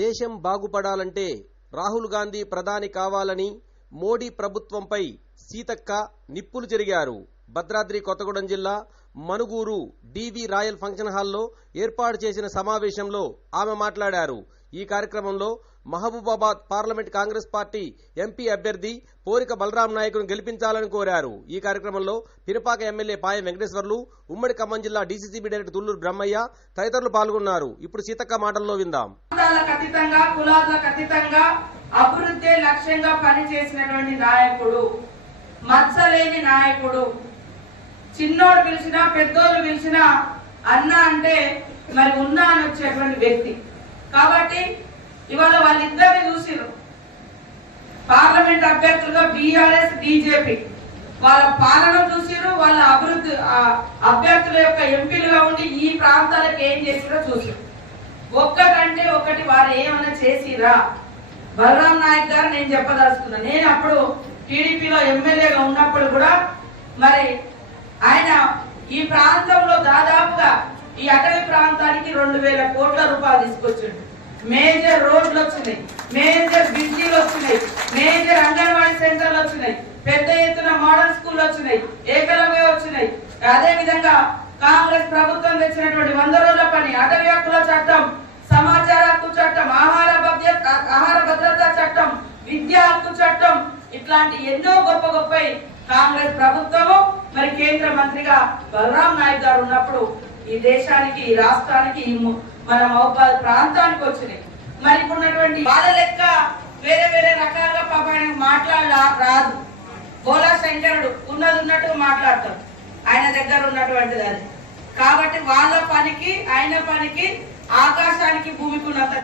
దేశం బాగుపడాలంటే రాహుల్ గాంధీ ప్రధాని కావాలని మోడీ ప్రభుత్వంపై సీతక్క నిప్పులు చెరిగారు. భద్రాద్రి కొత్తగూడెం జిల్లా మనుగూరు డివి రాయల్ ఫంక్షన్ హాల్లో ఏర్పాటు చేసిన సమావేశంలో ఆమె మాట్లాడారు. ఈ కార్యక్రమంలో Mahabubabad parliament Congress party MP అభ్యర్థి పోరిక బలరాం నాయకును గెలిపించాలని కోరారు. ఈ కార్యక్రమంలో పినపాక ఎమ్మెల్యే పాయం వెంకటేశ్వర్లు, ఉమ్మడి ఖమ్మం జిల్లా డీసీసీబీ డైరెక్టర్ తుళ్లూరు బ్రహ్మయ్య తదితరులు పాల్గొన్నారు. ఇప్పుడు సీతక్క మాటల్లో విందాం. కులాలకు అతీతంగా అభివృద్ధి లక్ష్యంగా పనిచేసినటువంటి నాయకుడు, మచ్చలేని నాయకుడు. చిన్నోడు పిలిచినా పెద్దోళ్ళు పిలిచినా అన్న అంటే మరి ఉన్నా అని వచ్చేటువంటి వ్యక్తి. కాబట్టి ఇవాళ వాళ్ళిద్దరిని చూసిరు పార్లమెంట్ అభ్యర్థులుగా బీఆర్ఎస్ బీజేపీ. వాళ్ళ పాలన చూసిరు, వాళ్ళ అభివృద్ధి అభ్యర్థుల యొక్క ఎంపీలుగా ఉండి ఈ ప్రాంతాలకు ఏం చేసిరో చూసిరు. ఒక్కటంటే ఒకటి వారు ఏమైనా చేసిరా? బలరాం నాయక్ గారు నేను చెప్పదలుచుకున్నా. నేను అప్పుడు టీడీపీలో ఎమ్మెల్యేగా ఉన్నప్పుడు కూడా మరి ఆయన ఈ ప్రాంతంలో దాదాపుగా ఈ అటవీ ప్రాంతానికి 2000 కోట్ల రూపాయలు తీసుకొచ్చిండు. మేజర్ రోడ్లు వచ్చినాయి, మేజర్ బ్రిడ్జీలు వచ్చినాయి, మేజర్ అంగన్వాడీ సెంటర్లు వచ్చినాయి, పెద్ద ఎత్తున మోడల్ స్కూల్ వచ్చినాయి, ఏకలవ్య వచ్చినాయి. అదే విధంగా కాంగ్రెస్ ప్రభుత్వం తెచ్చినటువంటి 100 రోజుల పని, అటవీ హక్కుల చట్టం, సమాచార హక్కు చట్టం, ఆహార భద్రతా చట్టం, విద్యా హక్కు చట్టం, ఇట్లాంటి ఎన్నో గొప్ప గొప్ప కాంగ్రెస్ ప్రభుత్వము మరి కేంద్ర మంత్రిగా బలరాం నాయక్ గారు ఉన్నప్పుడు ఈ దేశానికి, ఈ రాష్ట్రానికి, మన మహబూబాబాద్ ప్రాంతానికి వచ్చినాయి. మరి ఇప్పుడున్నటువంటి వాళ్ళ లెక్క వేరే వేరే రకాలుగా పాప రాదు. బోలా శంకరుడు ఉన్నది ఉన్నట్టు మాట్లాడతాడు, ఆయన దగ్గర ఉన్నటువంటిది అది. కాబట్టి వాళ్ళ పనికి ఆయన పనికి ఆకాశానికి భూమికి ఉన్నంత